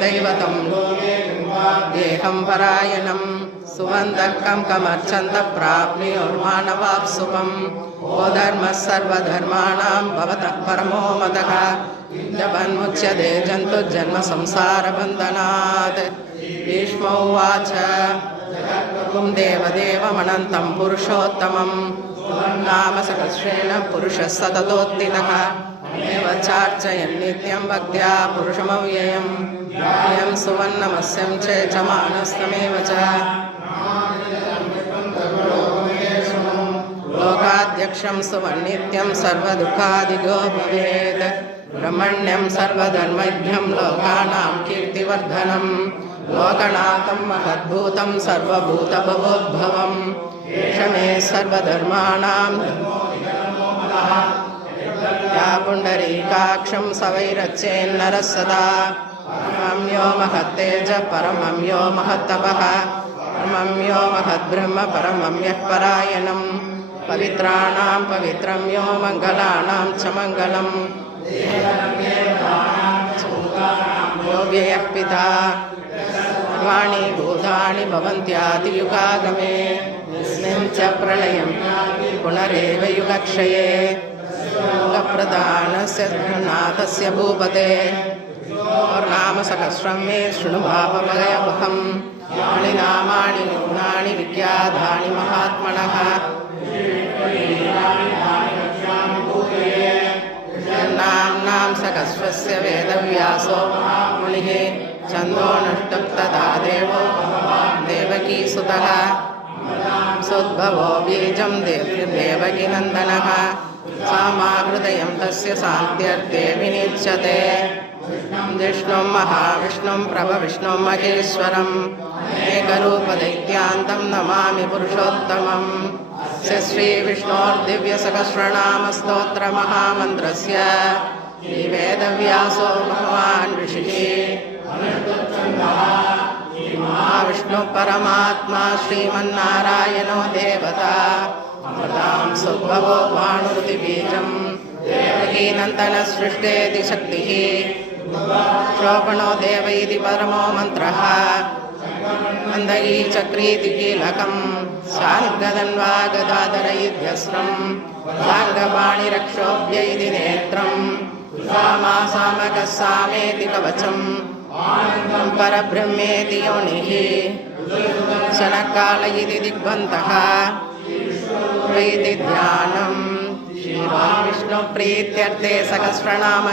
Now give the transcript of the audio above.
दैवतं देहं परायणं सुवन्दकं कमर्चन्त प्राप्नुयोर्मानवाः शुभम् ओ धर्मः सर्वधर्माणां भवतः परमो मतः जपन्मुच्यते जन्तुर्जन्म संसारबन्धनात् भीष्म उवाच देवदेवमनन्तं पुरुषोत्तमं नाम सहस्रेण पुरुषः सततोत्थितः एव चार्चयन् नित्यं भक्त्या पुरुषमव्ययम् अयं सुवर्णमस्यं च मानस्तमेव च लोकाध्यक्षं सुवर्णित्यं सर्वदुःखादिगो भवेत् ब्रह्मण्यं सर्वधर्मज्ञं लोकानां कीर्तिवर्धनं लोकनाथं महद्भूतं सर्वभूतभवोद्भवम् एष मे सर्वधर्माणां या पुण्डरीकाक्षं सवैरच्चेन्नरः सदा परमं यो महत्तेज परमं यो महत्तपः परमं यो महद्ब्रह्म परमं यः परायणं पवित्राणां पवित्रं यो मङ्गलानां च मङ्गलम् यो व्ययः पिता सर्वाणि भूतानि भवन्त्यादियुगागमे यस्मिन् च प्रलयं पुनरेव युगक्षये युगप्रधानस्य नाथस्य भूपते नाम सहस्रं मे शृणु भावभयवहं यानि नामानि गुणानि विख्यातानि महात्मनः नाम्नां सहस्रस्य वेदव्यासो महामुनिः छन्दोऽनुष्टुप् तदा देवो देवकीसुतः सोद्भवो बीजं देवकीनन्दनः सामाहृदयं तस्य शान्त्यर्थे विनिच्यते विष्णुं महाविष्णुं प्रभविष्णुं महेश्वरम् एकरूपदैत्यान्तं नमामि पुरुषोत्तमम् श्रीविष्णोर्दिव्यसहस्रनामस्तोत्रमहामन्त्रस्य श्रीवेदव्यासो भगवान् ऋषिः महाविष्णुः परमात्मा श्रीमन्नारायणो देवता अमृतां सुद्भवो भानुरुतिबीजं देवकीनन्दनसृष्टेति शक्तिः शोभनो देव इति परमो मन्त्रः नन्दगी चक्रीति कीलकं शार्ङ्गधन्वा गदाधर इत्यस्त्रं साङ्गपाणिरक्षोभ्य इति नेत्रं सामासामकः सामेति कवचं परब्रह्मेति योनिः शनकाल इति दिग्बन्तः प्रीति ध्यानं श्रीविष्णुप्रीत्यर्थे सहस्रनाम